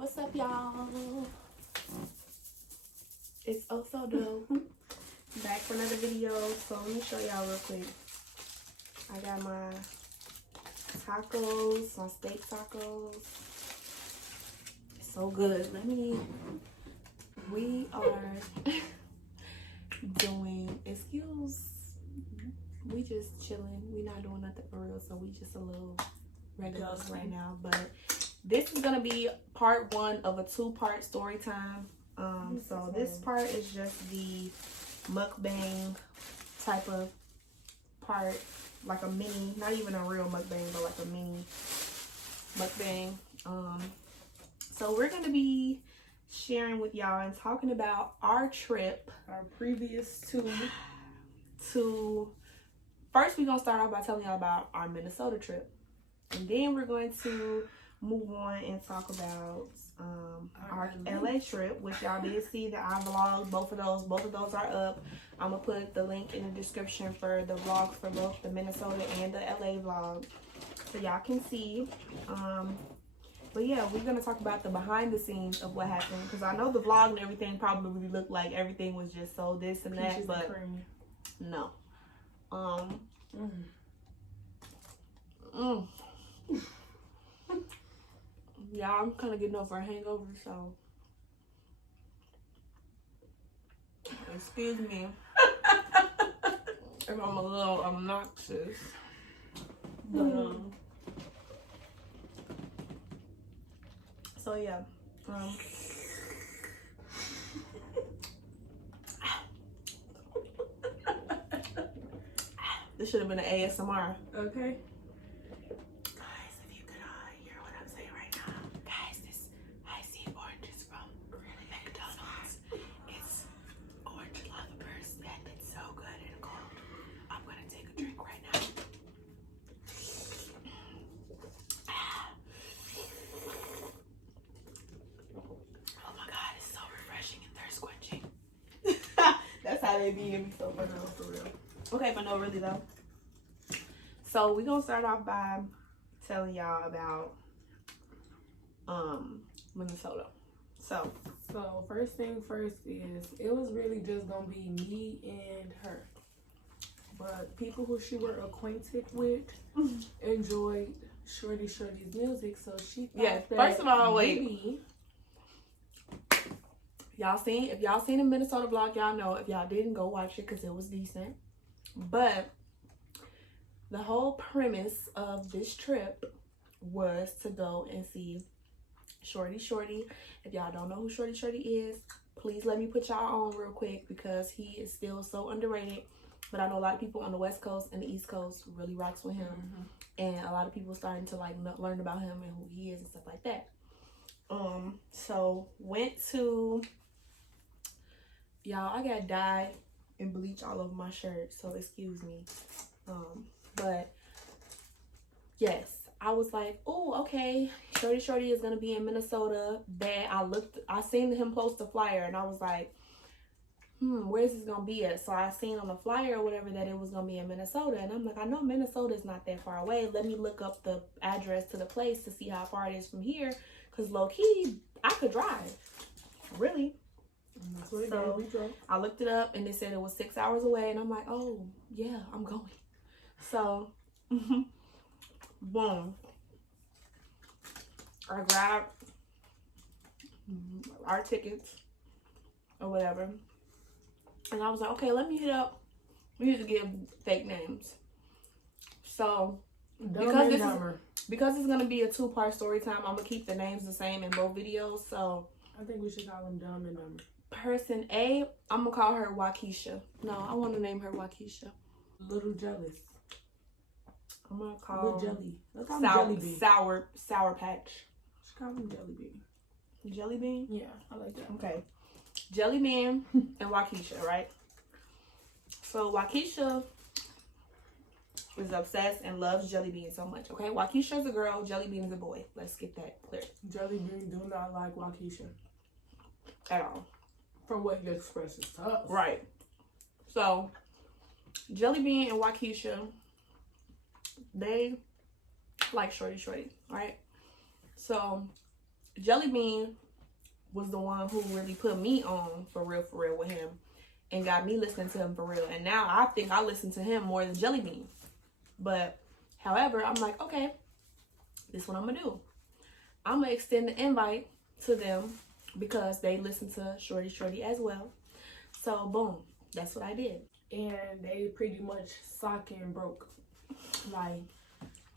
What's up, y'all? It's oh so dope. Back for another video. So let me show y'all real quick. I got my tacos, my steak tacos. It's so good. We are doing, we just chilling. We not doing nothing for real, so we just a little regular right now. But this is gonna be part one of a 2-part story time. So this part is just the mukbang type of part, like a mini, not even a real mukbang, but like a mini mukbang. So we're gonna be sharing with y'all and talking about our trip, our previous to first we're gonna start off by telling y'all about our Minnesota trip, and then we're going to move on and talk about our LA trip, which y'all did see that I vlogged both of those are up. I'm gonna put the link in the description for the vlogs for both the Minnesota and the LA vlog, so y'all can see. But yeah, we're gonna talk about the behind the scenes of what happened, because I know the vlog and everything probably looked like everything was just so this and that, but no. Yeah, I'm kind of getting over a hangover, so excuse me if I'm a little obnoxious. But so yeah, this should have been an ASMR. Okay. Guys, if you could hear what I'm saying right now. Guys, this I see oranges from McDonald's. It's orange lava burst and it's so good and cold. I'm gonna take a drink right now. Oh my god, it's so refreshing and thirst quenching. That's how they be in me so for real. Okay, but no, really though. So we're gonna start off by telling y'all about Minnesota. So first thing first is it was really just gonna be me and her, but people who she were acquainted with enjoyed Shorty's music, so she thought that first of all, maybe, if y'all seen the Minnesota vlog, y'all know. If y'all didn't, go watch it because it was decent. But the whole premise of this trip was to go and see Shorty. If y'all don't know who Shorty is, please let me put y'all on real quick, because he is still so underrated. But I know a lot of people on the West Coast and the East Coast really rocks with him. And a lot of people starting to like learn about him and who he is and stuff like that. So went to, y'all, I got dyed and bleach all over my shirt, so excuse me. But yes, I was like, oh, okay, Shorty is gonna be in Minnesota. Then I seen him post a flyer and I was like, where's this gonna be at? So I seen on the flyer or whatever that it was gonna be in Minnesota, and I'm like, I know Minnesota's not that far away. Let me look up the address to the place to see how far it is from here, because low key I could drive, really. So I looked it up and they said it was 6 hours away, and I'm like, oh yeah, I'm going. So boom, I grabbed our tickets or whatever, and I was like, okay, let me hit up. We need to give fake names. So because it's gonna be a 2-part story time, I'm gonna keep the names the same in both videos. So I think we should call them Dumb and Dumber. Person A, I'm gonna call her Waukesha. No, I want to name her Waukesha. Little Jealous. I'm gonna call with jelly. Let's call him Jelly Bean. Sour Patch. Let's call him Jelly Bean. Jelly Bean? Yeah, I like that. Okay. Jelly Bean and Waukesha, right? So Waukesha is obsessed and loves Jelly Bean so much. Okay, Waukesha's a girl, Jelly Bean is a boy. Let's get that clear. Jelly Bean do not like Waukesha at all, from what he expresses to us. Right. So Jelly Bean and Waukesha, they like Shorty, right? So Jelly Bean was the one who really put me on for real with him and got me listening to him for real. And now I think I listen to him more than Jelly Bean. But however, I'm like, okay, this is what I'm gonna do. I'm gonna extend the invite to them because they listen to Shorty as well. So boom, that's what I did. And they pretty much sock and broke. Like,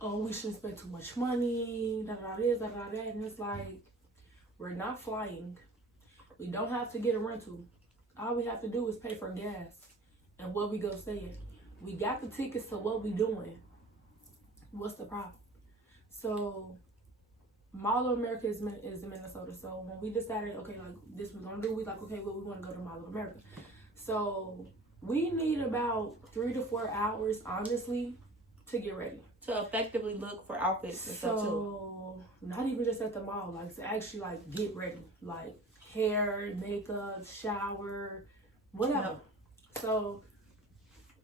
oh, we shouldn't spend too much money, da da this, da da that. And it's like, we're not flying. We don't have to get a rental. All we have to do is pay for gas and what we go stay in. We got the tickets, so what we doing? What's the problem? So Mall of America is in Minnesota. So when we decided, okay, like this we're gonna do, we like, okay, well, we want to go to Mall of America. So we need about 3 to 4 hours, honestly, to get ready. To effectively look for outfits and stuff too. So not even just at the mall, like to actually like get ready, like hair, makeup, shower, whatever. No. So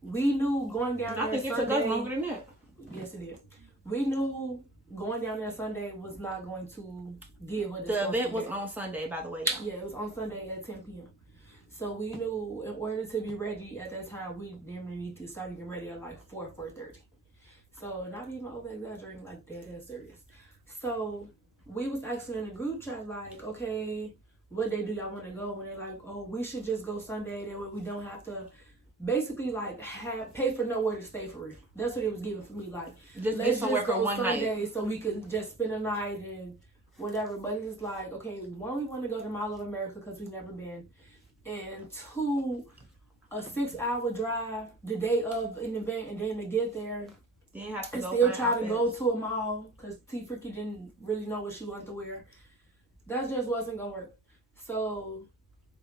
we knew going down there Sunday. I think it took us longer than that. Yes, it did. We knew going down there Sunday was not going to give what the event was on Sunday, by the way. Yeah, it was on Sunday at 10 p.m. So we knew in order to be ready at that time, we didn't need to start getting ready at like 4:30. So not even over exaggerating, like dead ass serious. So we was asking in the group chat, like, okay, what day do y'all want to go? And they're like, oh, we should just go Sunday. That way we don't have to basically like pay for nowhere to stay for real. That's what it was giving for me. Like, just get somewhere for one Sunday night, so we could just spend a night and whatever. But it's like, okay, one, we want to go to Mall of America because we've never been, and two, a 6-hour drive the day of an event, and then to get there. Then have to and go still try to go to a mall because T Freaky didn't really know what she wanted to wear. That just wasn't gonna work. So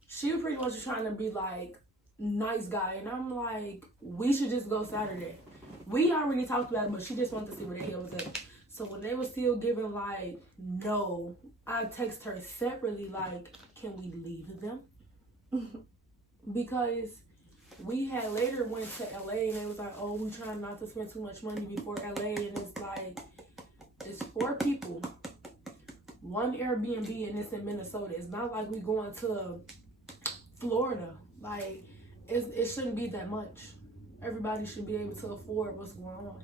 she pretty much was trying to be like nice guy, and I'm like, we should just go Saturday. We already talked about it, but she just wanted to see where they was at. So when they were still giving like no, I text her separately like, can we leave them? Because we had later went to LA and it was like, oh, we trying not to spend too much money before LA, and it's like, it's 4 people, 1 Airbnb, and it's in Minnesota. It's not like we going to Florida. Like, it shouldn't be that much. Everybody should be able to afford what's going on.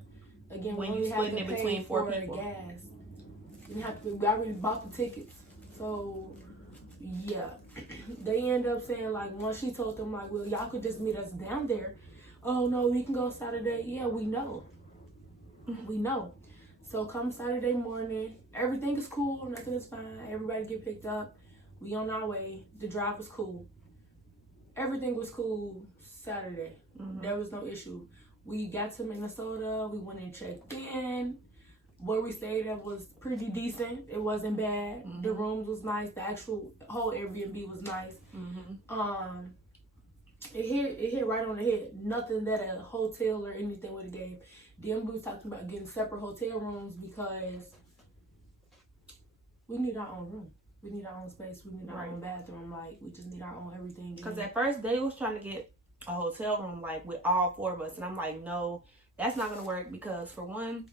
Again, when you splitting it between 4 people, gas. We already bought the tickets, so yeah. They end up saying, like, once she told them, like, well, y'all could just meet us down there. Oh, no, we can go Saturday. Yeah, we know. We know. So come Saturday morning, everything is cool. Nothing is fine. Everybody get picked up. We on our way. The drive was cool. Everything was cool Saturday. Mm-hmm. There was no issue. We got to Minnesota. We went and checked in. Where we stayed at was pretty decent. It wasn't bad. Mm-hmm. The rooms was nice. The actual whole Airbnb was nice. Mm-hmm. It hit right on the head. Nothing that a hotel or anything would have gave. Them was talking about getting separate hotel rooms because we need our own room. We need our own space. We need our own bathroom. Like, we just need our own everything. Because at first they was trying to get a hotel room like with all 4 of us, and I'm like, no, that's not gonna work because for one,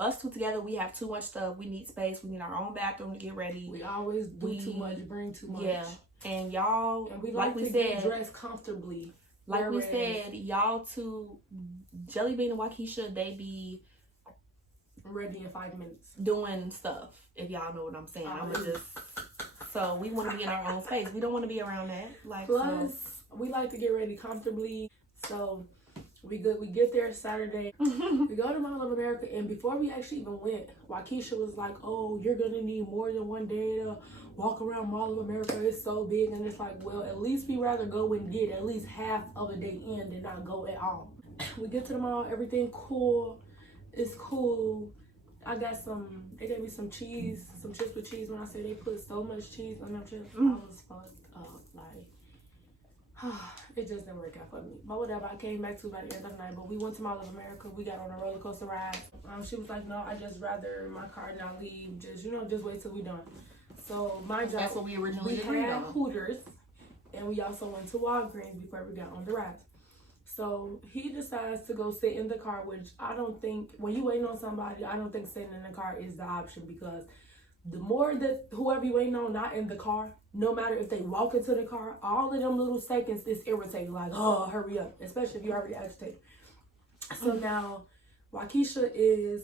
us 2 together, we have too much stuff. We need space. We need our own bathroom to get ready. We always do too much, bring too much. Yeah, and y'all, and we like we said, dress comfortably. Like we said, y'all 2, Jelly Bean and Waukesha, they be ready in 5 minutes doing stuff. If y'all know what I'm saying, I'm just so we want to be in our own space. We don't want to be around that. Like, plus, we like to get ready comfortably. So we get there Saturday. We go to Mall of America, and before we actually even went, Waukesha was like, oh, you're gonna need more than 1 day to walk around Mall of America. It's so big. And it's like, well, at least we rather go and get at least half of a day in than not go at all. We get to the mall, everything cool. It's cool. They gave me some cheese, some chips with cheese. When I say they put so much cheese on them chips, I was fucked up. Like, it just didn't work out for me. But whatever, I came back to by the end of the night. But we went to Mall of America. We got on a roller coaster ride. She was like, no, I just rather my car not leave. Just wait till we done. So my job, that's what we originally agreed on. Hooters, and we also went to Walgreens before we got on the ride. So he decides to go sit in the car, which I don't think, when you waiting on somebody, I don't think sitting in the car is the option because the more that whoever you ain't know not in the car, no matter if they walk into the car, all of them little seconds is irritating. Like, oh, hurry up, especially if you're already agitated. So now, Waukesha is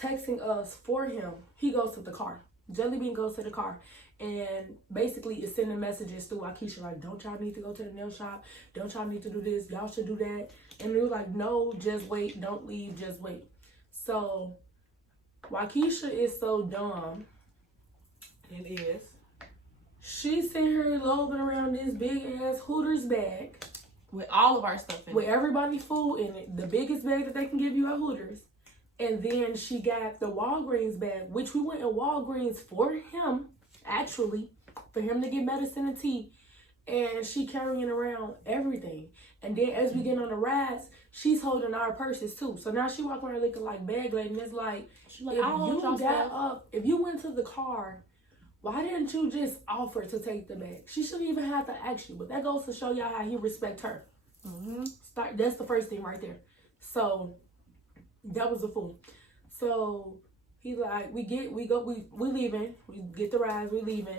texting us for him. He goes to the car. Jellybean goes to the car and basically is sending messages to Waukesha like, don't y'all need to go to the nail shop? Don't y'all need to do this? Y'all should do that. And we were like, no, just wait. Don't leave. Just wait. So Waukesha is so dumb. It is. She sent her loafing around this big ass Hooters bag. With all of our stuff in it. With everybody's food in it. The biggest bag that they can give you at Hooters. And then she got the Walgreens bag, which we went in Walgreens for him, actually, for him to get medicine and tea. And she carrying around everything. And then as we get on the rides, she's holding our purses too. So now she walking around looking like bag lady. And it's like, she's like, if you went to the car, why didn't you just offer to take the bag? She shouldn't even have to ask you. But that goes to show y'all how he respect her. Mm-hmm. That's the first thing right there. So that was a fool. So he's like, we leaving. We get the rides, we leaving.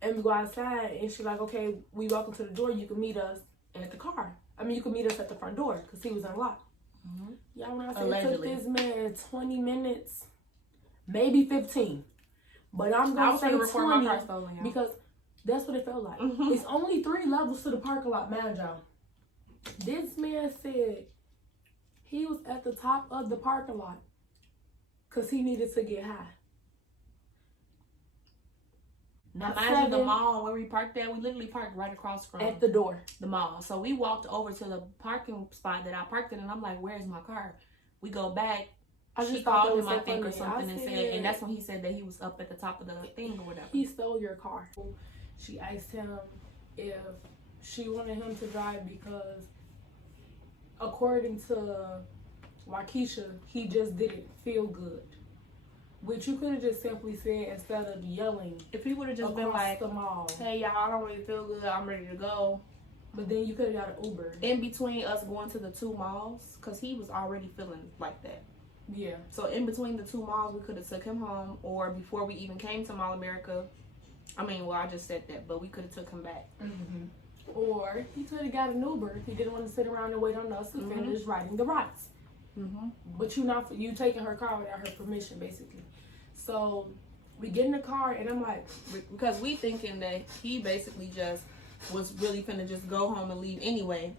And we go outside and she's like, okay, we walk up to the door. You can meet us at the car. I mean, you can meet us at the front door because he was unlocked. Mm-hmm. Y'all, when I say it took this man 20 minutes, maybe 15. But I'm going to say 20 because that's what it felt like. Mm-hmm. It's only 3 levels to the parking lot, man, y'all. This man said he was at the top of the parking lot because he needed to get high. Now, imagine the mall where we parked at. We literally parked right across from at the door, the mall. So we walked over to the parking spot that I parked in, and I'm like, "Where's my car?" We go back. She called him, I think, or something, and said, and that's when he said that he was up at the top of the thing or whatever. He stole your car. She asked him if she wanted him to drive because, according to Waukesha, he just didn't feel good. Which you could have just simply said instead of yelling. If he would have just been like, the mall, "Hey y'all, I don't really feel good. I'm ready to go." But then you could have got an Uber in between us going to the 2 malls, because he was already feeling like that. Yeah. So in between the 2 malls, we could have took him home, or before we even came to Mall America. I mean, well, I just said that, but we could have took him back. Mm-hmm. Or he could have got an Uber if he didn't want to sit around and wait on us to finish writing the rights. Mm-hmm. But you taking her car without her permission, basically. So we get in the car, and I'm like, because we thinking that he basically just was really finna just go home and leave anyway.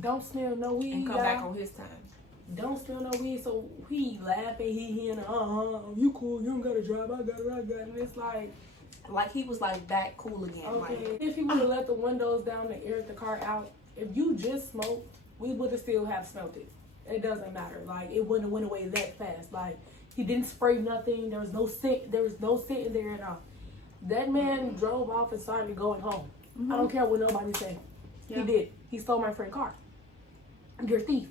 Don't smell no weed and come back on his time. Don't smell no weed. So he laughing, he and you cool, you don't gotta drive, I got it. And it's like he was like back cool again. Okay, like, if he would have let the windows down to air the car out, if you just smoked, we would have still have smelled it. It doesn't matter. Like, it wouldn't have went away that fast. Like, he didn't spray nothing. There was no scent. There was no scent in there at all. That man drove off and started going home. Mm-hmm. I don't care what nobody say. Yeah. He did. He stole my friend's car. You're a thief.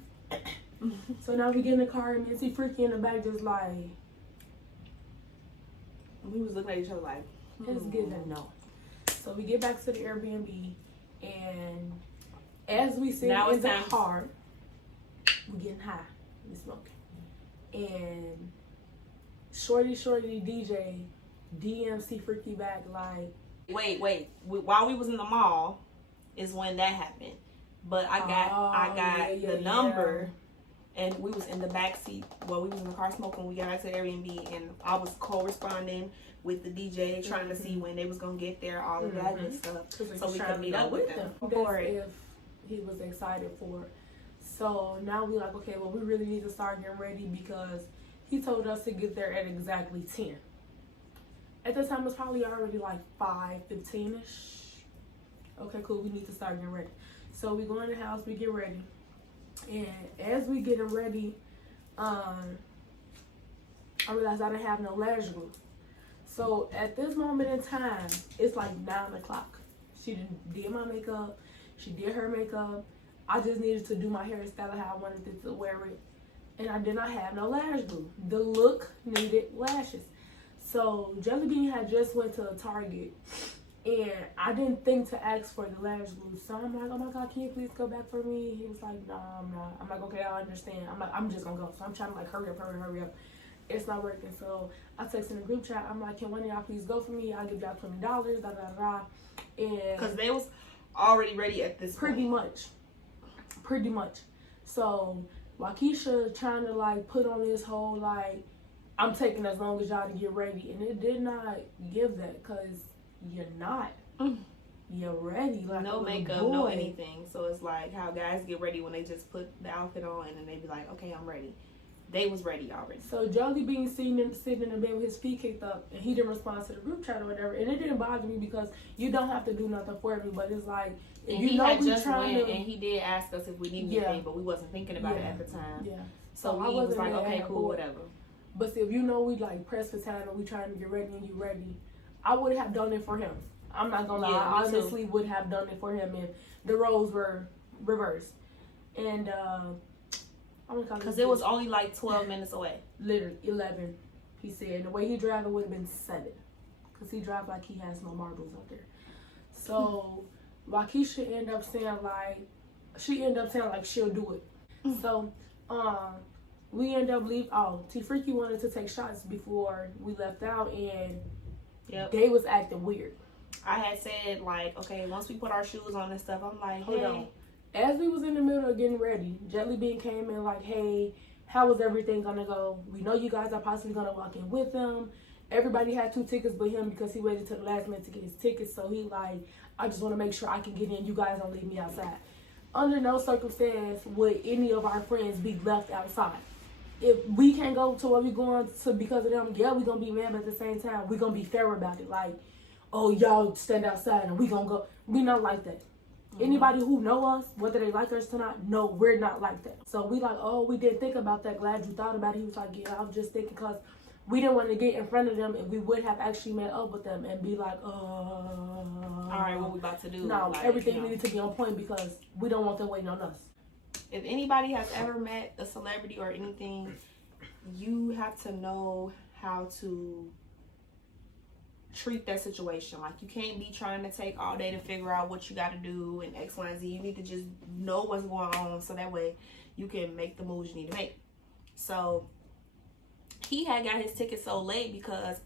So now we get in the car and Missy Freaky in the back just like. We was looking at each other like, it's good to know. So we get back to the Airbnb, and as we sit in the car, we're getting high. We smoking. And Shorty DJ DMC Freaky back like. Wait. While we was in the mall is when that happened. But I got the number, and we was in the back seat while we was in the car smoking. We got back to the Airbnb, and I was corresponding with the DJ, trying to see when they was gonna get there, all of that good stuff, so we could meet up with them. If he was excited for it. So now we like, okay, well, we really need to start getting ready because he told us to get there at exactly 10. At the time, it was probably already like 5:15ish. Okay, cool. We need to start getting ready. So we go in the house, we get ready, and as we getting ready, I realized I didn't have no lash glue. So at this moment in time, it's like 9 o'clock. She did my makeup. She did her makeup. I just needed to do my hairstyle how I wanted it to wear it, and I did not have no lash glue. The look needed lashes. So Jellybean had just went to a Target, and I didn't think to ask for the lash glue. So I'm like, oh my God, can you please go back for me? He was like, no, I'm not. I'm like, okay, I understand. I'm like, I'm just gonna go. So I'm trying to like hurry up. it's not working. So I texted in the group chat. I'm like, can one of y'all please go for me? I'll give y'all $20. Da da da. And because they was already ready at this pretty point. much. So Waukesha trying to like put on this whole like, I'm taking as long as y'all to get ready, and it did not give that, because you're not. You're ready. Like no makeup, no anything. So it's like how guys get ready when they just put the outfit on and then they be like, okay, I'm ready. They was ready already. So Jelly Bean sitting in the bed with his feet kicked up, and he didn't respond to the group chat or whatever. And it didn't bother me because you don't have to do nothing for me. But it's like, if and you he know had we just trying went, to, and he did ask us if we needed anything, but we wasn't thinking about it at the time. Yeah. So I we was like, wasn't okay, cool, whatever. But see, if you know we like pressed for time and we trying to get ready and you ready, I would have done it for him. I'm not gonna lie. I honestly would have done it for him if the roles were reversed. And because it was only like 12 minutes away. Literally 11. He said the way he drive it would have been 7, because he drive like he has no marbles out there. So Waukesha ended up saying like she'll do it. So we ended up leaving. T Freaky wanted to take shots before we left out, and they was acting weird. I had said like, okay, once we put our shoes on and stuff, I'm like, hold on. As we was in the middle of getting ready, Jelly Bean came in like, hey, how was everything gonna go? We know you guys are possibly gonna walk in with him. Everybody had 2 tickets but him, because he waited till the last minute to get his tickets. So he like, I just want to make sure I can get in. You guys don't leave me outside. Under no circumstance would any of our friends be left outside. If we can't go to where we going to because of them, yeah, we gonna be mad, but at the same time, we gonna be fair about it. Like, oh, y'all stand outside and we gonna go. We not like that. Anybody who know us, whether they like us or not, no, we're not like that. So we like, oh, we didn't think about that. Glad you thought about it. He was like, yeah, I was just thinking, because we didn't want to get in front of them, and we would have actually met up with them and be like, all right, what we about to do? No, like, everything needed to be on point, because we don't want them waiting on us. If anybody has ever met a celebrity or anything, you have to know how to treat that situation. Like, you can't be trying to take all day to figure out what you got to do and X, Y, and Z. You need to just know what's going on, so that way you can make the moves you need to make. So he had got his ticket so late because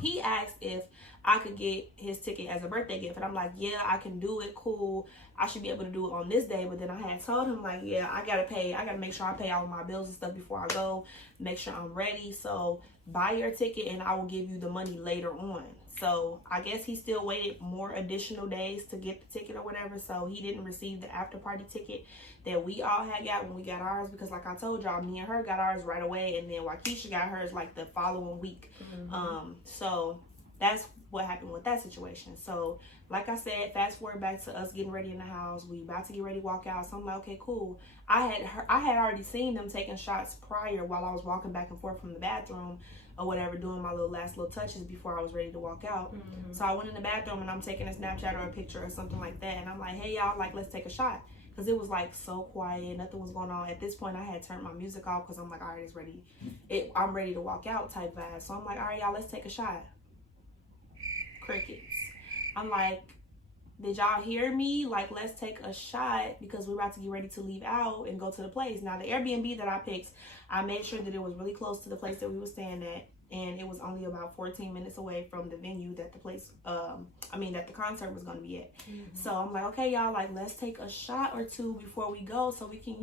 he asked if I could get his ticket as a birthday gift, and I'm like, yeah, I can do it, cool, I should be able to do it on this day. But then I had told him like, yeah, I gotta make sure I pay all of my bills and stuff before I go, make sure I'm ready, so buy your ticket and I will give you the money later on. So I guess he still waited more additional days to get the ticket or whatever, so he didn't receive the after party ticket that we all had got when we got ours, because like I told y'all, me and her got ours right away, and then Waukesha got hers like the following week. So that's what happened with that situation. So like I said, fast forward back to us getting ready in the house. We about to get ready to walk out, so I'm like, okay, cool. I had already seen them taking shots prior while I was walking back and forth from the bathroom or whatever, doing my last little touches before I was ready to walk out. So I went in the bathroom and I'm taking a Snapchat or a picture or something like that, and I'm like, hey y'all, like, let's take a shot, because it was like so quiet, nothing was going on. At this point I had turned my music off, because I'm like, all right, it's ready, I'm ready to walk out type vibe. So I'm like, all right y'all, let's take a shot. Crickets. I'm like, did y'all hear me? Like, let's take a shot, because we're about to get ready to leave out and go to the place. Now the Airbnb that I picked, I made sure that it was really close to the place that we were staying at, and it was only about 14 minutes away from the venue that the place that the concert was going to be at. So I'm like, okay y'all, like, let's take a shot or two before we go, so we can,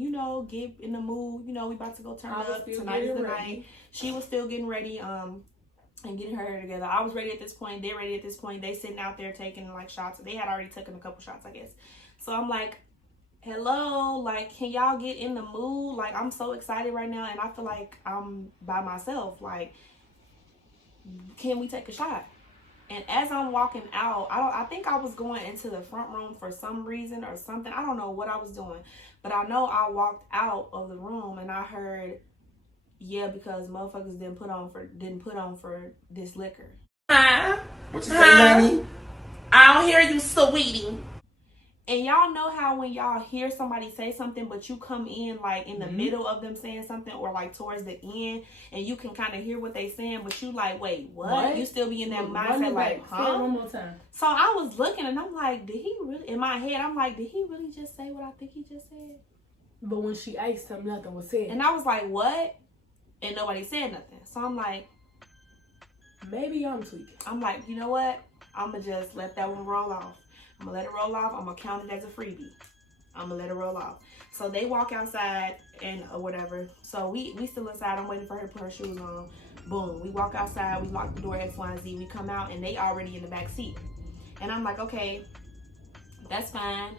get in the mood. We about to go turn up. Tonight is the night. She was still getting ready and getting her hair together. I was ready at this point. They're ready at this point. They sitting out there taking like shots. They had already taken a couple shots, I guess. So I'm like, hello, like, can y'all get in the mood? Like, I'm so excited right now, and I feel like I'm by myself. Like, can we take a shot? And as I'm walking out, I think I was going into the front room for some reason or something. I don't know what I was doing, but I know I walked out of the room and I heard, yeah, because motherfuckers didn't put on for this liquor. What you say, honey? I don't hear you, sweetie. And y'all know how when y'all hear somebody say something, but you come in like in the middle of them saying something, or like towards the end, and you can kind of hear what they saying, but you like, wait, what? You still be in that mindset like, huh? Say it one more time. So I was looking and I'm like, did he really? In my head, I'm like, did he really just say what I think he just said? But when she asked him, nothing was said. And I was like, what? and nobody said nothing. So I'm like, maybe I'm tweaking. I'm like, you know what? I'm going to just let that one roll off. I'm going to let it roll off. I'm going to count it as a freebie. I'm going to let it roll off. So they walk outside and whatever. So we still inside. I'm waiting for her to put her shoes on. Boom. We walk outside. We lock the door, X, Y, and Z. We come out and they already in the back seat. And I'm like, okay, that's fine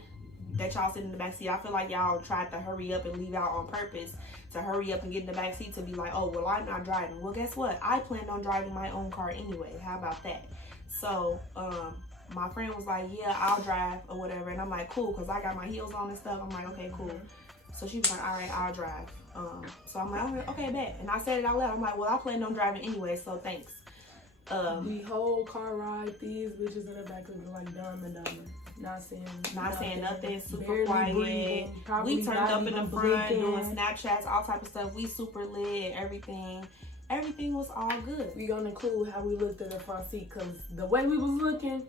that y'all sit in the back seat. I feel like y'all tried to hurry up and leave out on purpose to hurry up and get in the back seat to be like, oh, well, I'm not driving. Well, guess what? I planned on driving my own car anyway. How about that? So, my friend was like, yeah, I'll drive or whatever. And I'm like, cool, because I got my heels on and stuff. I'm like, okay, cool. So she was like, all right, I'll drive. So I'm like, okay, bet. And I said it out loud. I'm like, well, I planned on driving anyway, so thanks. The whole car ride, these bitches in the back looking like dumb and dumber. Not saying nothing, super quiet. We turned up in the front, doing Snapchats, all type of stuff. We super lit, everything. Everything was all good. We gonna include how we looked in the front seat, because the way we was looking,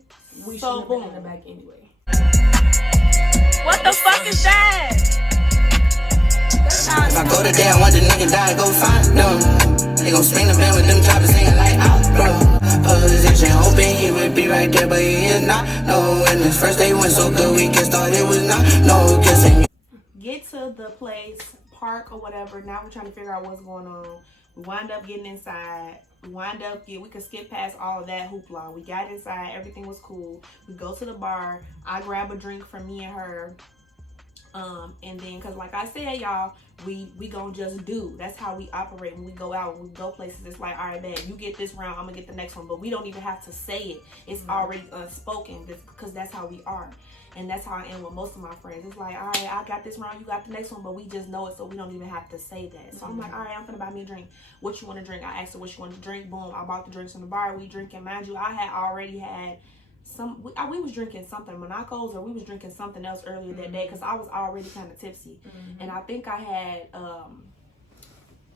we so should have been in the back anyway. What the fuck is that? If I go to jail, want the nigga die, go find them. They gon' spring the band with them choppers singing like opera. Position hoping he would be right there, but he is not. No, and his first day went so good, we just thought it was not. No, kissing. Get to the place, park or whatever. Now we're trying to figure out what's going on. We wind up getting inside. We could skip past all of that hoopla. We got inside. Everything was cool. We go to the bar. I grab a drink for me and her. And then, because like I said, y'all, we gonna just do. That's how we operate when we go out. When we go places, it's like, all right, man, you get this round, I'm gonna get the next one. But we don't even have to say it. It's already unspoken, because that's how we are. And that's how I am with most of my friends. It's like, all right, I got this round, you got the next one, but we just know it, so we don't even have to say that. So I'm like, all right, I'm gonna buy me a drink. What you want to drink? I asked her what she wanted to drink. Boom, I bought the drinks from the bar. We drinking. Mind you, I had already had we was drinking something, Monaco's, or we was drinking something else earlier that day, because I was already kind of tipsy. And I think I had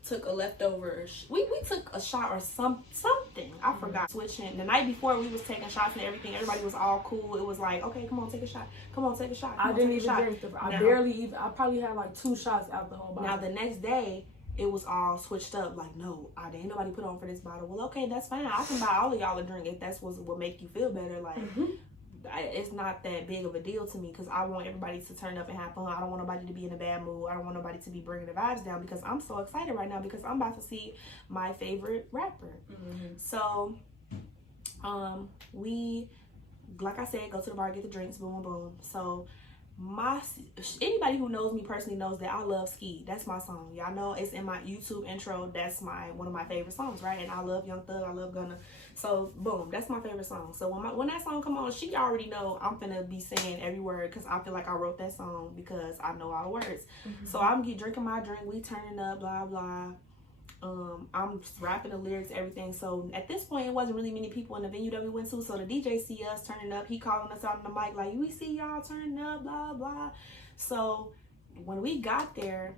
took a leftover. We took a shot or something. I forgot. Switching the night before, we was taking shots and everything. Everybody was all cool. It was like, okay, come on, take a shot. Come on, take a shot. I didn't even drink the. I barely even. I probably had like 2 shots out the whole bottle. Now the next day, it was all switched up. Like, no, ain't nobody put on for this bottle. Well, okay, that's fine. I can buy all of y'all a drink if that's what make you feel better. Like, it's not that big of a deal to me, because I want everybody to turn up and have fun. I don't want nobody to be in a bad mood. I don't want nobody to be bringing the vibes down, because I'm so excited right now, because I'm about to see my favorite rapper. So, we, like I said, go to the bar, get the drinks, boom, boom. So, anybody who knows me personally knows that I love Ski. That's my song. Y'all know it's in my YouTube intro. That's one of my favorite songs, right? And I love Young Thug. I love Gunna. So boom, that's my favorite song. So when that song come on, she already know I'm finna be saying every word, because I feel like I wrote that song because I know all the words. So I'm drinking my drink. We turning up, blah blah. I'm rapping the lyrics, everything. So at this point, it wasn't really many people in the venue that we went to. So the DJ see us turning up. He calling us out on the mic like, we see y'all turning up, blah blah. So when we got there,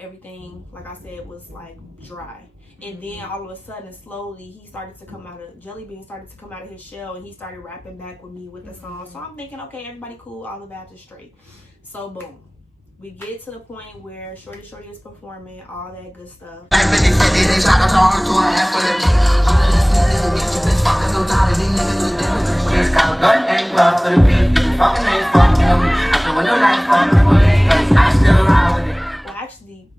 everything, like I said, was like dry. And then all of a sudden, slowly, Jelly Bean started to come out of his shell, and he started rapping back with me with the song. So I'm thinking, okay, everybody cool, all the vibes are straight. So boom. We get to the point where Shorty is performing, all that good stuff. Well, actually,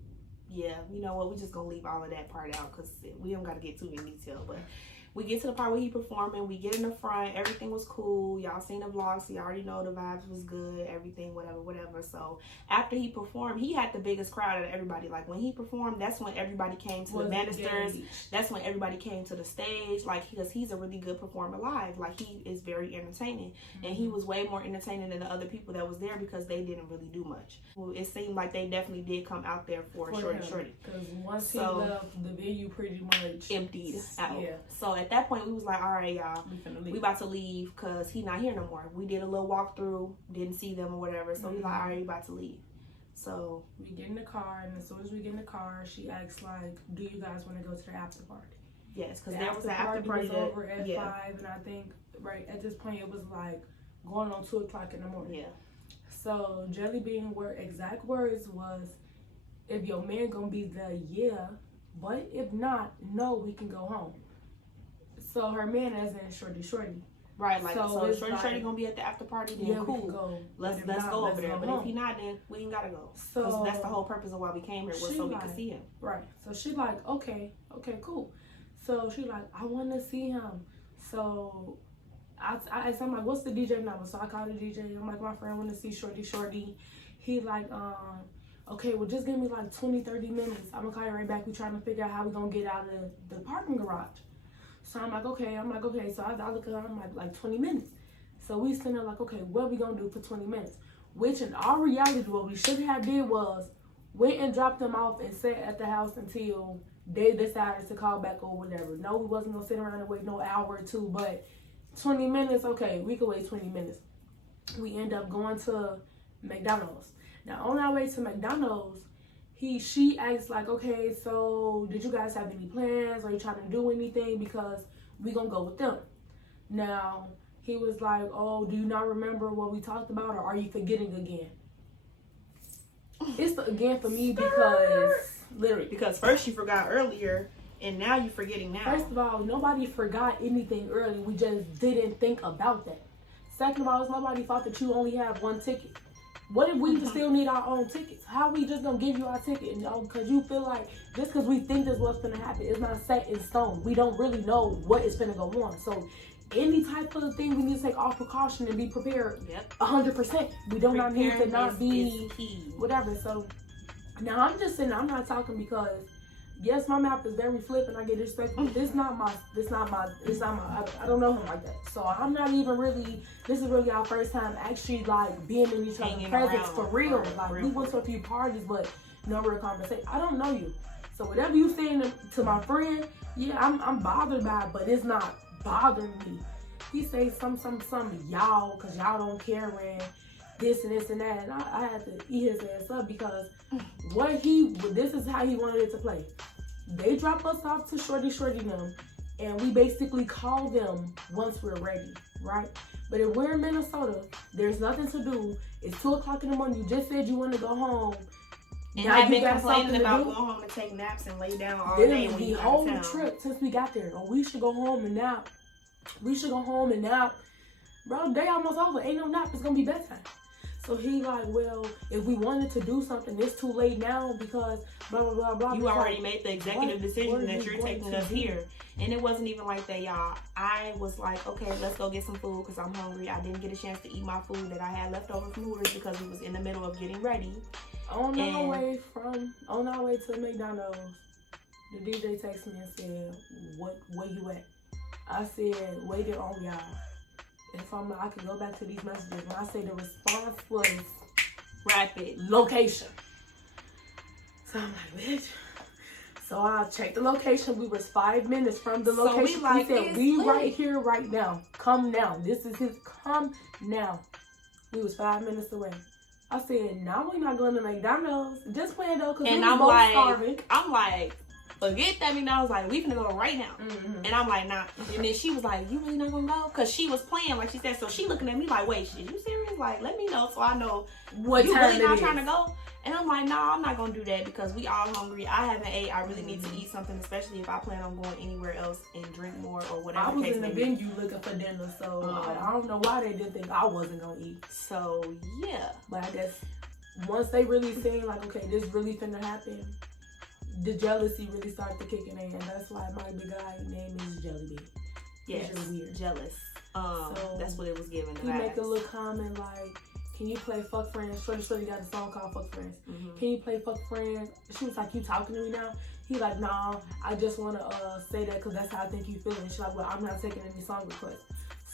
yeah, you know what? We just gonna leave all of that part out, because we don't gotta get too in detail. But we get to the part where he performing. We get in the front. Everything was cool. Y'all seen the vlog, so you already know the vibes was good. Everything, whatever. So after he performed, he had the biggest crowd out of everybody. Like when he performed, that's when everybody came to the banisters. That's when everybody came to the stage. Like, because he's a really good performer live. Like, he is very entertaining, and he was way more entertaining than the other people that was there, because they didn't really do much. Well, it seemed like they definitely did come out there for Shorty. Because once he left, the venue pretty much emptied out. Yeah. So at that point, we was like, all right, y'all, we about to leave, because he not here no more. We did a little walkthrough, didn't see them or whatever. So we like, all right, we about to leave. So we get in the car, and as soon as we get in the car, she asks like, do you guys want to go to the after party? Yes, because there was an after party over at 5, and I think right at this point it was like going on 2 o'clock in the morning. Yeah. So Jelly Bean, exact words was, If your man gonna be there, yeah. But if not, no, we can go home. So her man as in shorty. Right, like, so it's Shorty gonna be at the after party, then yeah, we cool. can go. Let's go over there. But if he not, then we ain't gotta go. So that's the whole purpose of why we came here, was so we could see him. Right. So she like, okay, cool. So she like, I want to see him. So I asked him, like, what's the DJ number? So I called the DJ. I'm like, my friend want to see Shorty. He like, okay, well, just give me like 20-30 minutes. I'm gonna call you right back. We trying to figure out how we gonna get out of the parking garage. So I'm like, okay. So I look at her, I'm like 20 minutes. So we sitting there like, okay, what are we gonna do for 20 minutes? Which in all reality, what we should have did was went and dropped them off and sat at the house until they decided to call back or whatever. No, we wasn't gonna sit around and wait no hour or two, but 20 minutes, okay, we could wait 20 minutes. We end up going to McDonald's. Now on our way to McDonald's, she asked like, okay, so did you guys have any plans? Are you trying to do anything? Because we gonna go with them. Now he was like, oh, do you not remember what we talked about, or are you forgetting again? It's the again for me because literally. Because first you forgot earlier, and now you're forgetting now. First of all, nobody forgot anything early. We just didn't think about that. Second of all, nobody thought that you only have one ticket. What if we still need our own tickets? How we just gonna give you our ticket? Because you feel like just because we think this is what's gonna happen, it's not set in stone. We don't really know what is gonna go on. So any type of thing, we need to take all precaution and be prepared. 100%. We do not need to not be whatever. So now I'm just saying, I'm not talking because yes, my mouth is very flip and I get disrespectful. But I don't know him like that. So I'm not even really, this is really our first time actually like being in each other's presence for real. Like we went to a few parties, but no real conversation. I don't know you. So whatever you saying to my friend, yeah, I'm bothered by it, but it's not bothering me. He say some y'all, cause y'all don't care and this and this and that, and I had to eat his ass up because this is how he wanted it to play. They drop us off to Shorty them, and we basically call them once we're ready, right? But if we're in Minnesota, there's nothing to do. It's 2:00 in the morning. You just said you want to go home. And I've been complaining about going home and take naps and lay down all day. The whole trip since we got there. Oh, we should go home and nap. Bro, day almost over. Ain't no nap. It's gonna be bedtime. So he like, well, if we wanted to do something, it's too late now because blah, blah, blah, blah. You already made the executive decision that you're taking us here. And it wasn't even like that, y'all. I was like, okay, let's go get some food because I'm hungry. I didn't get a chance to eat my food that I had left over from Hooters because we was in the middle of getting ready. On our way to McDonald's, the DJ texted me and said, where you at? I said, waiting on y'all. And so I'm like, I could go back to these messages. When I say the response was rapid location. So I'm like, bitch. So I checked the location. We was 5 minutes from the location. So he said, we right here, right now. Come now. This is his come now. We was 5 minutes away. I said, no, we're not going to McDonald's. Just playing though, because we were both starving. I'm like, forget that McDonald's, like, we finna go right now. Mm-hmm. And I'm like, nah. And then she was like, you really not gonna go? Because she was playing, like she said. So she looking at me like, wait, is you serious? Like, let me know so I know what you time really not is. trying to go. And I'm like, no, I'm not gonna do that because we all hungry. I haven't ate. I really need to eat something, especially if I plan on going anywhere else and drink more or whatever. I was in the venue looking for dinner, so I don't know why they didn't think I wasn't gonna eat. So yeah, but I guess once they really seen like, okay, this really finna happen, the jealousy really started kicking in. That's why my big guy name is Jellybean. Yes, weird. Jealous. So that's what it was giving. He make a little comment like, can you play Fuck Friends? Shorty got a song called Fuck Friends. Mm-hmm. Can you play Fuck Friends? She was like, you talking to me now? He like, nah, I just want to say that because that's how I think you feeling. She like, well, I'm not taking any song requests.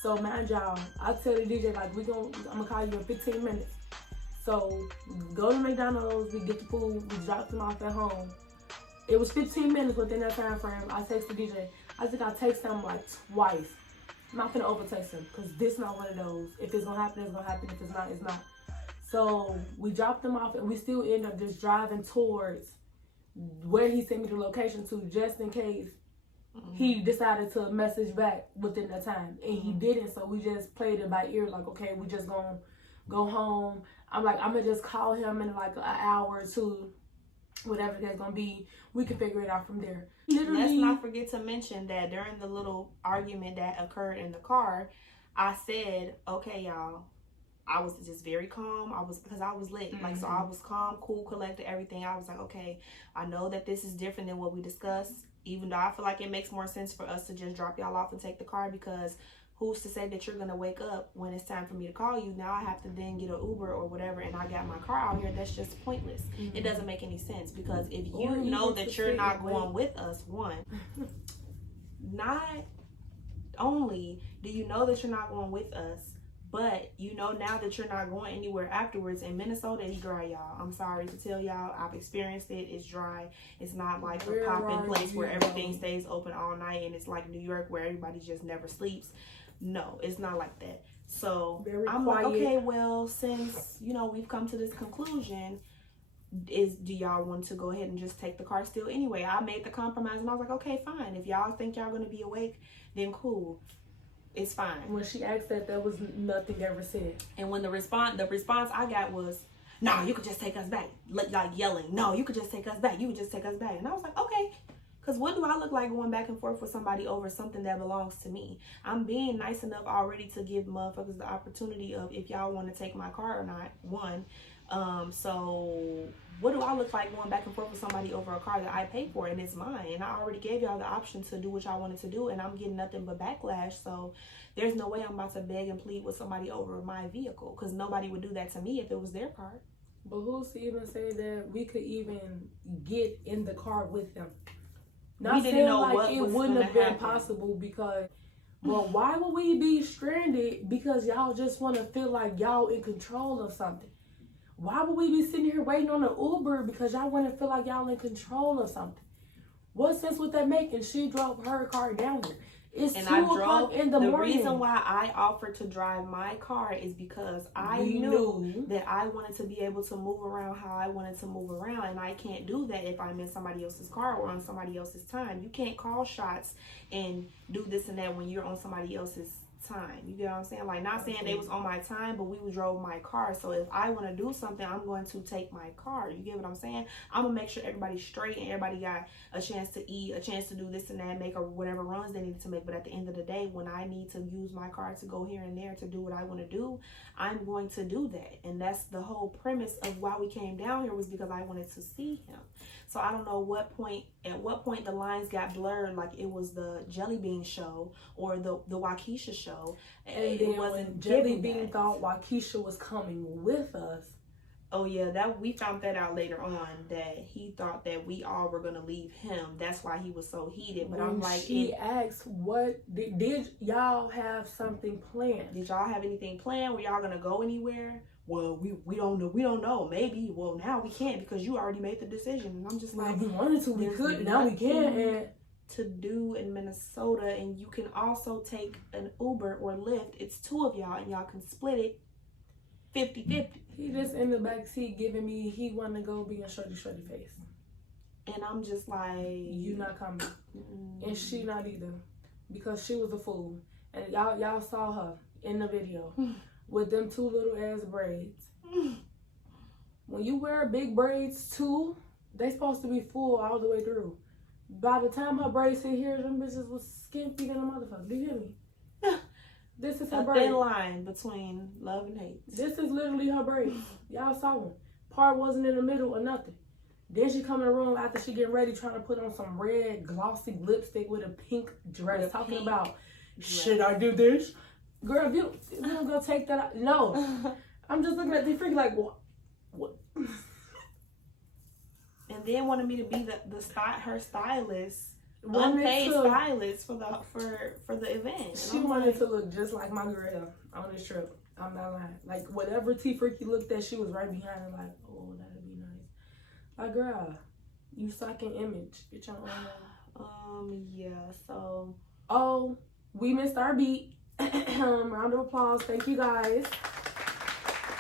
So mind y'all, I tell the DJ like, I'm gonna call you in 15 minutes. So go to McDonald's, we get the food, we drop them off at home. It was 15 minutes within that time frame. I text the DJ. I think I text him like twice. I'm not gonna overtext him because this is not one of those. If it's gonna happen, it's gonna happen. If it's not, it's not. So we dropped them off and we still end up just driving towards where he sent me the location to, just in case he decided to message back within that time. And he didn't, so we just played it by ear, like, okay, we just gonna go home. I'm like, I'm gonna just call him in like an hour or two whatever that's gonna be, we can figure it out from there. Let's Literally, not forget to mention that during the little argument that occurred in the car, I said, okay, y'all, I was just very calm. Because I was lit. Like, so I was calm, cool, collected, everything. I was like, okay, I know that this is different than what we discussed, even though I feel like it makes more sense for us to just drop y'all off and take the car, because who's to say that you're going to wake up when it's time for me to call you? Now I have to then get an Uber or whatever, and I got my car out here. That's just pointless. It doesn't make any sense, because if you know that you're not going with us, one, not only do you know that you're not going with us, but you know now that you're not going anywhere afterwards. In Minnesota, it's dry, y'all. I'm sorry to tell y'all. I've experienced it. It's dry. It's not like a poppin' place where everything stays open all night, and it's like New York where everybody just never sleeps. No, it's not like that. So I'm like, okay, well, since, you know, we've come to this conclusion, do y'all want to go ahead and just take the car still? Anyway, I made the compromise, and I was like, okay, fine. If y'all think y'all gonna be awake, then cool. It's fine. when she asked that, there was nothing ever said. And when the response I got was, no, you could just take us back. Like yelling, no, you could just take us back. You could just take us back. And I was like, okay. Because what do I look like going back and forth with somebody over something that belongs to me? I'm being nice enough already to give motherfuckers the opportunity of if y'all want to take my car or not, one. So what do I look like going back and forth with somebody over a car that I paid for and it's mine? And I already gave y'all the option to do what y'all wanted to do, and I'm getting nothing but backlash. So there's no way I'm about to beg and plead with somebody over my vehicle, because nobody would do that to me if it was their car. But who's to even say that we could even get in the car with them? Not saying like it wouldn't have been possible, because, well, why would we be stranded because y'all just want to feel like y'all in control of something? Why would we be sitting here waiting on an Uber because y'all want to feel like y'all in control of something? What sense would that make? And she drove her car down here. It's 2 o'clock in the morning. The reason why I offered to drive my car is because I knew that I wanted to be able to move around how I wanted to move around, and I can't do that if I'm in somebody else's car or on somebody else's time. You can't call shots and do this and that when you're on somebody else's time. You get what I'm saying? Like, not saying they was on my time, but we drove my car. So if I want to do something, I'm going to take my car. You get what I'm saying? I'm gonna make sure everybody's straight and everybody got a chance to eat, a chance to do this and that, make or whatever runs they need to make. But at the end of the day, when I need to use my car to go here and there to do what I want to do, I'm going to do that. And that's the whole premise of why we came down here, was because I wanted to see him. So I don't know at what point the lines got blurred, like it was the Jelly Bean show or the Waukesha show. And then when Jelly Bean thought Waukesha was coming with us. Oh yeah, that we found that out later on, that he thought that we all were gonna leave him. That's why he was so heated. But I'm like, she asked, what did y'all have something planned? Did y'all have anything planned? Were y'all gonna go anywhere? Well, we don't know. We don't know. Maybe. Well, now we can't because you already made the decision. And I'm just like, if we wanted to, we could. Now we can't. To do in Minnesota, and you can also take an Uber or Lyft. It's 2 of y'all, and y'all can split it 50-50. He just in the back seat giving me, he want to go be a shorty face. And I'm just like, you not coming. And she not either, because she was a fool. And y'all saw her in the video with them 2 little ass braids. When you wear big braids too, they supposed to be full all the way through. By the time her braids hit here, them bitches was skimpy than a motherfucker. Do you hear me? This is her braid. A thin line between love and hate. This is literally her braids. Y'all saw one. Part wasn't in the middle or nothing. Then she come in the room after she getting ready, trying to put on some red glossy lipstick with a pink dress, talking about, should I do this? Girl, if you don't go take that out. No. I'm just looking at the freak like, what? And then wanted me to be her stylist, unpaid stylist for the event. She wanted to look just like my girl on this trip. I'm not lying. Like, whatever T Freaky looked at, she was right behind her like, oh, that'd be nice. Like, girl, you suck an image. Get your own. Yeah, so. Oh, we missed our beat. Round of applause. Thank you, guys.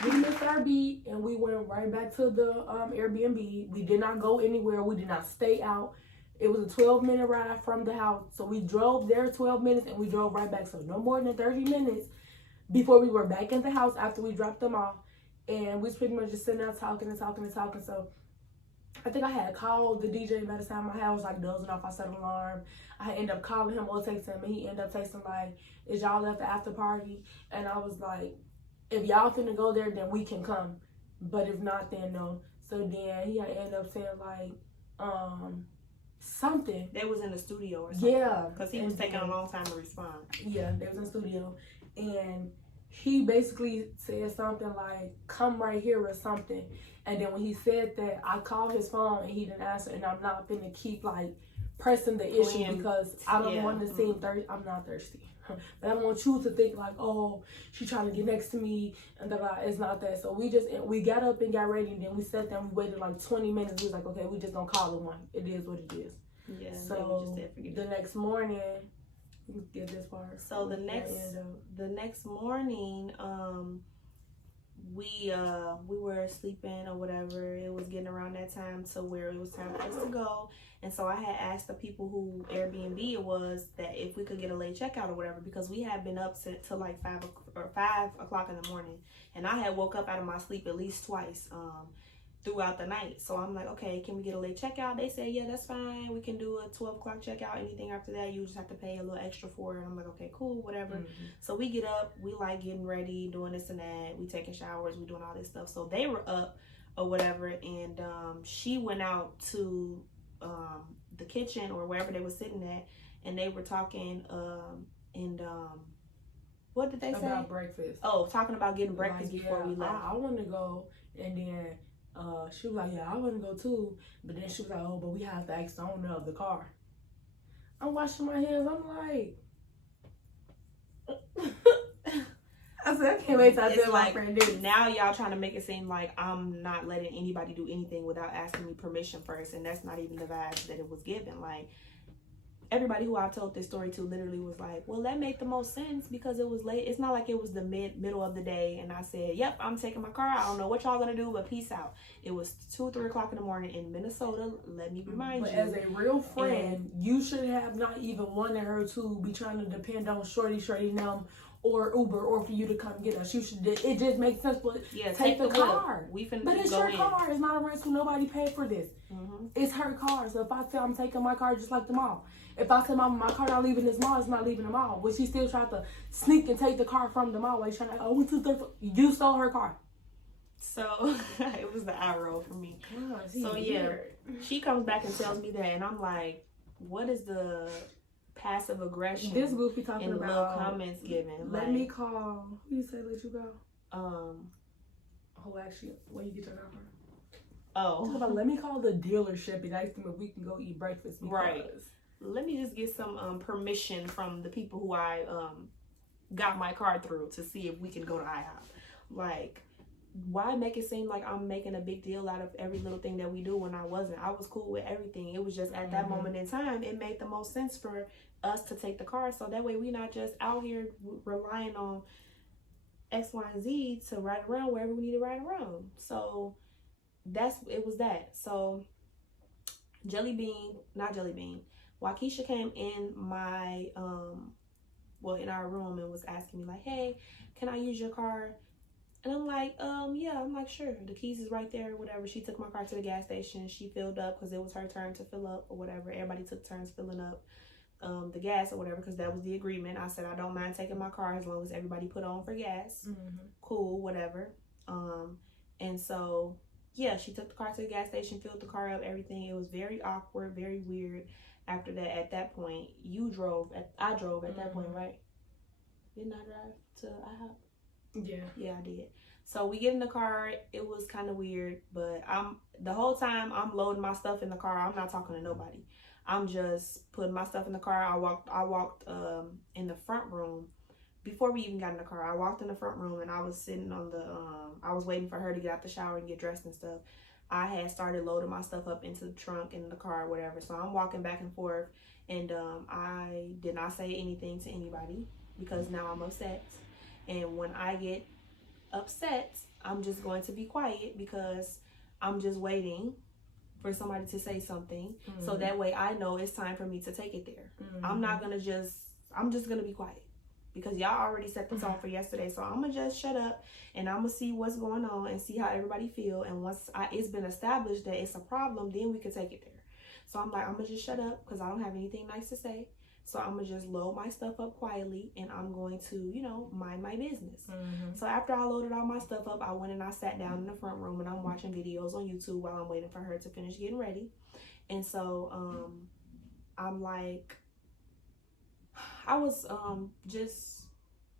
We missed our beat, and we went right back to the Airbnb. We did not go anywhere. We did not stay out. It was a 12-minute ride from the house. So we drove there 12 minutes, and we drove right back. So no more than 30 minutes before we were back in the house after we dropped them off. And we was pretty much just sitting there talking. So I think I had called the DJ by the time my house was like dozing off. I set an alarm. I ended up calling him or texting him, and he ended up texting like, "Is y'all at the after party?" And I was like, "If y'all finna go there, then we can come. But if not, then no." So then he ended up saying like, something. They was in the studio or something. Yeah, because he was taking a long time to respond. Yeah, they was in the studio, and he basically said something like, "Come right here" or something. And then when he said that, I called his phone and he didn't answer. And I'm not finna keep like pressing the issue because I don't want to seem thirsty. I'm not thirsty, but I don't want you to think like, oh, she trying to get next to me and that. It's not that. So we got up and got ready, and then we sat there and we waited like 20 minutes. We was like, okay, we just gonna call it one. It is what it is. Yeah. So the next morning, we get this part. So the next morning, we were sleeping or whatever. It was getting around that time to where it was time for us to go. And so I had asked the people who Airbnb it was that if we could get a late checkout or whatever, because we had been up till like 5 o'clock in the morning, and I had woke up out of my sleep at least twice throughout the night. So I'm like, okay, can we get a late checkout? They said, yeah, that's fine. We can do a 12 o'clock checkout. Anything after that, you just have to pay a little extra for it. I'm like, okay, cool, whatever. Mm-hmm. So we get up, we like getting ready, doing this and that. We taking showers, we doing all this stuff. So they were up or whatever, and she went out to the kitchen or wherever they were sitting at, and they were talking what did they say? About breakfast. Oh, talking about getting breakfast before we left. I want to go, and then she was like, yeah, I want to go too. But then she was like, oh, but we have to ask the owner of the car. I'm washing my hands. I'm like, I said, I can't wait till I tell my friend this. Now y'all trying to make it seem like I'm not letting anybody do anything without asking me permission first. And that's not even the vibes that it was given. Like, everybody who I told this story to literally was like, well, that made the most sense because it was late. It's not like it was the middle of the day and I said, yep, I'm taking my car. I don't know what y'all gonna do, but peace out. It was 2 or 3 o'clock in the morning in Minnesota. Let me remind you. But as a real friend, you should have not even wanted her to be trying to depend on Shorty them or Uber or for you to come get us. You should. It just makes sense. But yeah, take the car. But it's your car. It's not a rental. Nobody paid for this. Mm-hmm. It's her car. So if I say I'm taking my car, just like the mall. If I say my car not leaving this mall, it's not leaving the mall. But she still tried to sneak and take the car from the mall. Like trying to, oh, you stole her car. So it was the eye roll for me. So yeah, she comes back and tells me that, and I'm like, what is the passive aggression this goofy talking and about little comments given? Let me call. Who you say let you go? Actually, where you get your car from? Talk about, let me call the dealership and ask them if we can go eat breakfast. Right. Let me just get some permission from the people who I got my car through to see if we can go to IHOP. Like, why make it seem like I'm making a big deal out of every little thing that we do when I wasn't? I was cool with everything. It was just at that moment in time, it made the most sense for us to take the car. So that way we're not just out here relying on X, Y, and Z to ride around wherever we need to ride around. So it was that. So Waukesha came in my, in our room and was asking me like, hey, can I use your car? And I'm like, yeah, I'm like, sure. The keys is right there, whatever. She took my car to the gas station. She filled up because it was her turn to fill up or whatever. Everybody took turns filling up the gas or whatever because that was the agreement. I said, I don't mind taking my car as long as everybody put on for gas. Mm-hmm. Cool, whatever. And so, yeah, she took the car to the gas station, filled the car up, everything. It was very awkward, very weird. After that, at that point, I drove at that point, right? Didn't I drive to IHOP? Yeah, I did. So we get in the car. It was kind of weird, but the whole time I'm loading my stuff in the car. I'm not talking to nobody. I'm just putting my stuff in the car. I walked in the front room before we even got in the car. I walked in the front room and I was sitting on the I was waiting for her to get out the shower and get dressed and stuff. I had started loading my stuff up into the trunk in the car or whatever. So I'm walking back and forth, and I did not say anything to anybody because now I'm upset. And when I get upset, I'm just going to be quiet because I'm just waiting for somebody to say something. Mm-hmm. So that way I know it's time for me to take it there. Mm-hmm. I'm just going to be quiet. because y'all already set the tone for yesterday. So I'm gonna just shut up and I'm gonna see what's going on and see how everybody feel. And once it's been established that it's a problem, then we can take it there. So I'm like, I'm gonna just shut up because I don't have anything nice to say. So I'm gonna just load my stuff up quietly and I'm going to, you know, mind my business. So after I loaded all my stuff up, I went and I sat down in the front room and I'm watching videos on YouTube while I'm waiting for her to finish getting ready. And so I'm like, I was just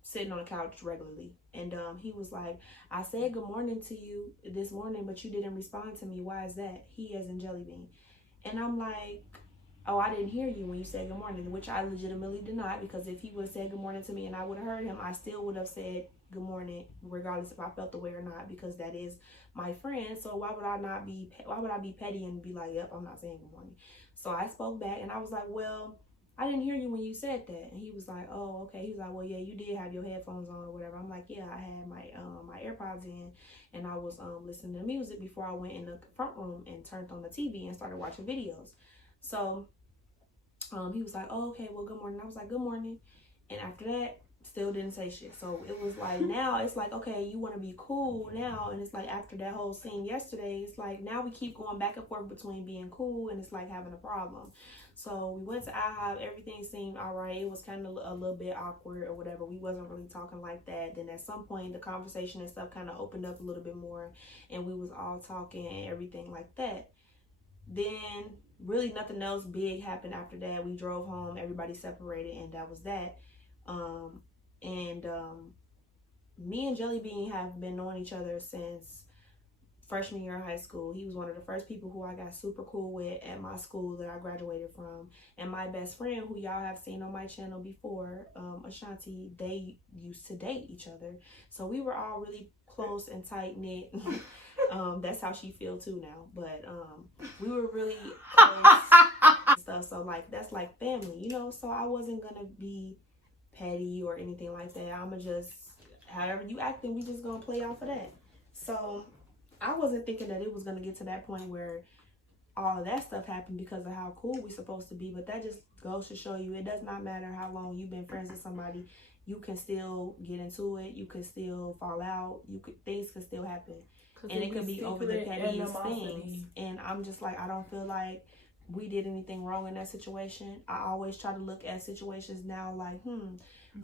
sitting on the couch regularly. And he was like, I said good morning to you this morning, but you didn't respond to me. Why is that? He as in Jelly Bean. And I'm like, oh, I didn't hear you when you said good morning, which I legitimately did not, because if he would have said good morning to me and I would have heard him, I still would have said good morning, regardless if I felt the way or not, because that is my friend. So why would I be petty and be like, yep, I'm not saying good morning? So I spoke back and I was like, well, I didn't hear you when you said that. And he was like, oh, okay. He was like, well, yeah, you did have your headphones on or whatever. I'm like, yeah, I had my AirPods in and I was listening to music before I went in the front room and turned on the TV and started watching videos. So he was like, oh, okay, well, good morning. I was like, good morning. And after that, still didn't say shit. So it was like, now it's like, okay, you want to be cool now. And it's like, after that whole scene yesterday, it's like, now we keep going back and forth between being cool and it's like having a problem. So we went to IHOP. Everything seemed all right. It was kind of a little bit awkward or whatever. We wasn't really talking like that. Then at some point, the conversation and stuff kind of opened up a little bit more. And we was all talking and everything like that. Then really nothing else big happened after that. We drove home. Everybody separated. And that was that. Me and Jelly Bean have been knowing each other since freshman year of high school. He was one of the first people who I got super cool with at my school that I graduated from. And my best friend, who y'all have seen on my channel before, Ashanti, they used to date each other. So we were all really close and tight knit. That's how she feel too now. But we were really close and stuff. So like that's like family, you know. So I wasn't gonna be petty or anything like that. I'ma just, however you acting, we just gonna play off of that. So I wasn't thinking that it was gonna get to that point where all of that stuff happened because of how cool we supposed to be. But that just goes to show you, it does not matter how long you've been friends with somebody. You can still get into it. You can still fall out. Things can still happen, and it could be over the pettiest things. And I'm just like, I don't feel like we did anything wrong in that situation. I always try to look at situations now like,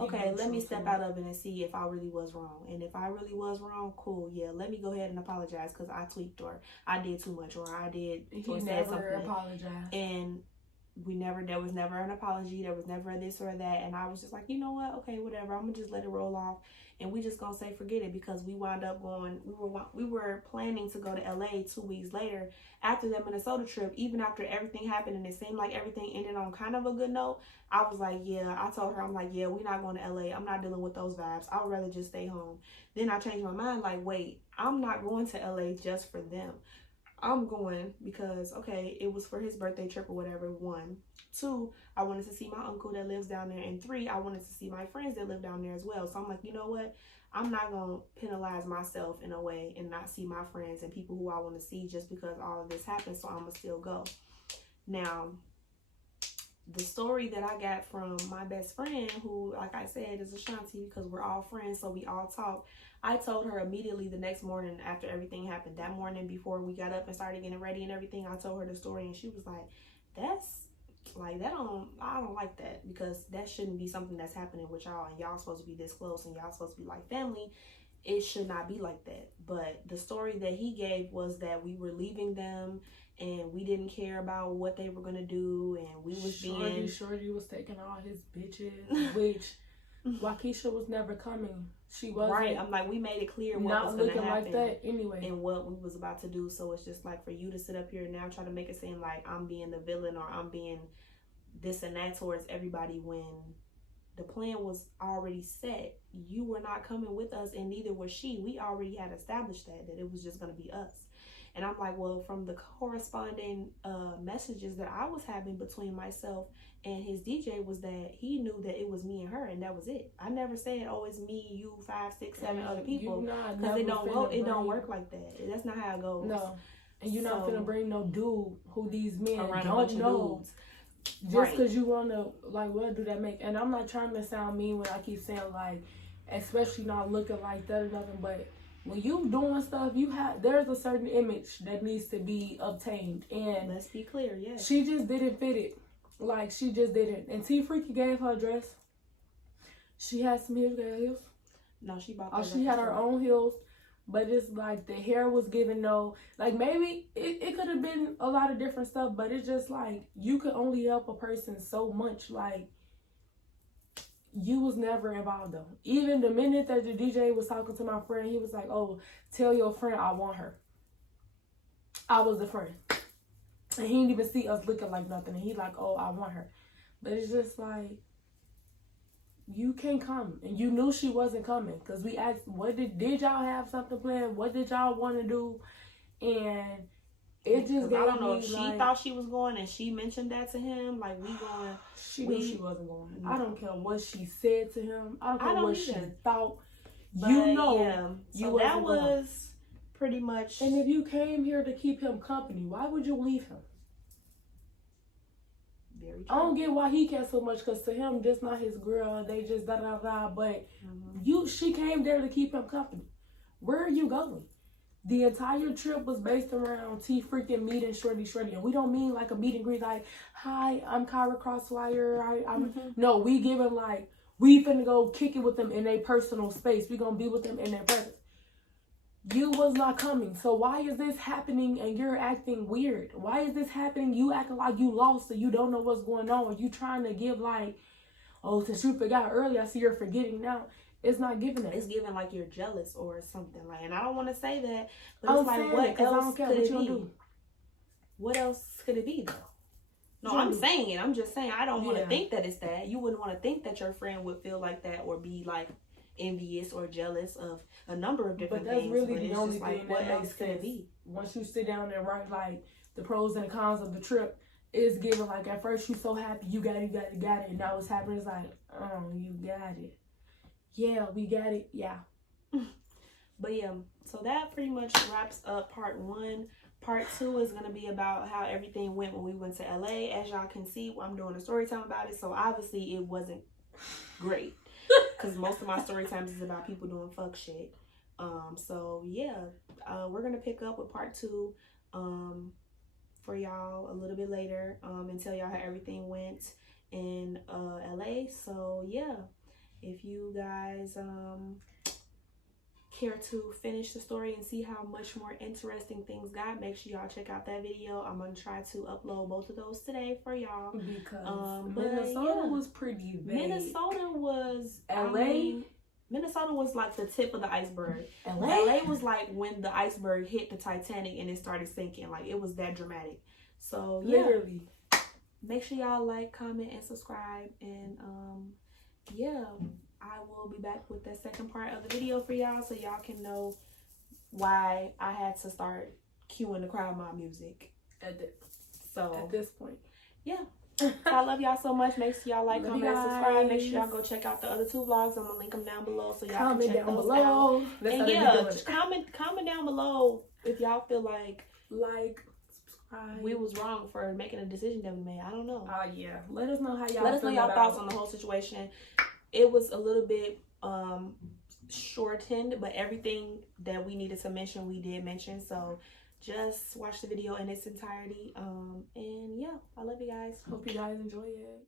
okay, let me step out of it and see if I really was wrong. And if I really was wrong, cool, yeah, let me go ahead and apologize because I tweaked or I did too much or I did or said something. Apologized. And there was never an apology. There was never this or that. And I was just like, you know what? Okay, whatever. I'm gonna just let it roll off. And we just gonna say forget it, because we wound up going, we were planning to go to LA 2 weeks later after that Minnesota trip. Even after everything happened and it seemed like everything ended on kind of a good note, I was like, yeah, I told her, I'm like, yeah, we're not going to LA. I'm not dealing with those vibes. I would rather just stay home. Then I changed my mind, like, wait, I'm not going to LA just for them. I'm going because, okay, it was for his birthday trip or whatever, 1. 2, I wanted to see my uncle that lives down there. And 3, I wanted to see my friends that live down there as well. So I'm like, you know what? I'm not going to penalize myself in a way and not see my friends and people who I want to see just because all of this happened. So I'm going to still go. Now, the story that I got from my best friend, who, like I said, is Ashanti, because we're all friends, so we all talk. I told her immediately the next morning after everything happened. That morning before we got up and started getting ready and everything, I told her the story, and she was like, I don't like that, because that shouldn't be something that's happening with y'all, and y'all supposed to be this close, and y'all supposed to be like family. It should not be like that. But the story that he gave was that we were leaving them, and we didn't care about what they were gonna do, and we was Shorty was taking all his bitches, which Waukesha was never coming. She wasn't. Right. I'm like, we made it clear what was gonna happen like that anyway, and what we was about to do. So it's just like, for you to sit up here and now try to make it seem like I'm being the villain or I'm being this and that towards everybody, when the plan was already set. You were not coming with us, and neither was she. We already had established that it was just gonna be us. And I'm like, well, from the corresponding messages that I was having between myself and his DJ, was that he knew that it was me and her, and that was it. I never said, oh, it's me, you, 5, 6, 7 other people, because it don't work like that. That's not how it goes. No, and you're not gonna bring no dude who these men around don't know. Just because you want to, like, what do that make? And I'm not trying to sound mean when I keep saying, like, especially not looking like that or nothing, but when you doing stuff, there's a certain image that needs to be obtained. And let's be clear, yes. She just didn't fit it. Like, she just didn't. And T Freaky gave her a dress. She had some heels. No, she bought. Oh, she had her own heels. But it's like the hair was giving no, like maybe it could have been a lot of different stuff, but it's just like you could only help a person so much. Like, you was never involved though. Even the minute that the DJ was talking to my friend, he was like, "Oh, tell your friend I want her." I was the friend. And he didn't even see us looking like nothing. And he like, "Oh, I want her." But it's just like, you can't come. And you knew she wasn't coming. Because we asked, what did y'all have something planned? What did y'all want to do? And it just gave I don't know me, if she like, thought she was going and she mentioned that to him. Like, we going. She knew she wasn't going. No. I don't care what she said to him. I don't care what she thought. But, you know. Yeah. You so that was going. pretty much. And if you came here to keep him company, why would you leave him? Very true. I don't get why he cares so much, because to him, this not his girl. They just da-da-da. But she came there to keep him company. Where are you going? The entire trip was based around T freaking meeting Shorty. And we don't mean like a meet and greet like, "Hi, I'm Kyra Crosswire." No, we give him like, we finna go kick it with them in their personal space. We gonna be with them in their presence. You was not coming. So why is this happening and you're acting weird? Why is this happening? You acting like you lost and you don't know what's going on. You trying to give like, "Oh, since you forgot earlier, I see you're forgetting now." It's not giving that. It's giving like you're jealous or something. Like, and I don't want to say that, but it's like, what else could it be? What else could it be though? No, I'm saying it. I'm just saying I don't want to think that it's that. You wouldn't want to think that your friend would feel like that or be like envious or jealous of a number of different things. But that's really the only thing what that else makes could sense. it be? Once you sit down and write like the pros and the cons of the trip, it's given like at first you so happy you got it, and now what's happening is like, "Oh, you got it. Yeah, we got it. Yeah." But yeah, so that pretty much wraps up part 1. Part 2 is going to be about how everything went when we went to LA. As y'all can see, I'm doing a story time about it. So obviously it wasn't great. Because most of my story times is about people doing fuck shit. So yeah, we're going to pick up with part 2 for y'all a little bit later and tell y'all how everything went in LA. So yeah, if you guys care to finish the story and see how much more interesting things got, make sure y'all check out that video. I'm gonna try to upload both of those today for y'all, because Minnesota was pretty vague. Minnesota was LA. Minnesota was like the tip of the iceberg. LA was like when the iceberg hit the Titanic and it started sinking. Like, it was that dramatic. So yeah, literally, make sure y'all like, comment, and subscribe. And yeah, I will be back with the second part of the video for y'all, so y'all can know why I had to start cueing the crowd mob music at this point. Yeah. I love y'all so much. Make sure y'all like, comment, and subscribe. Make sure y'all go check out the other 2 vlogs. I'm gonna link them down below so y'all can check those out. And yeah, comment down below if y'all feel like subscribe. We was wrong for making a decision that we made. I don't know. Yeah. Let us know how y'all. Let us know y'all thoughts on the whole situation. It was a little bit shortened, but everything that we needed to mention, we did mention. So just watch the video in its entirety. And yeah, I love you guys. Hope you guys enjoy it.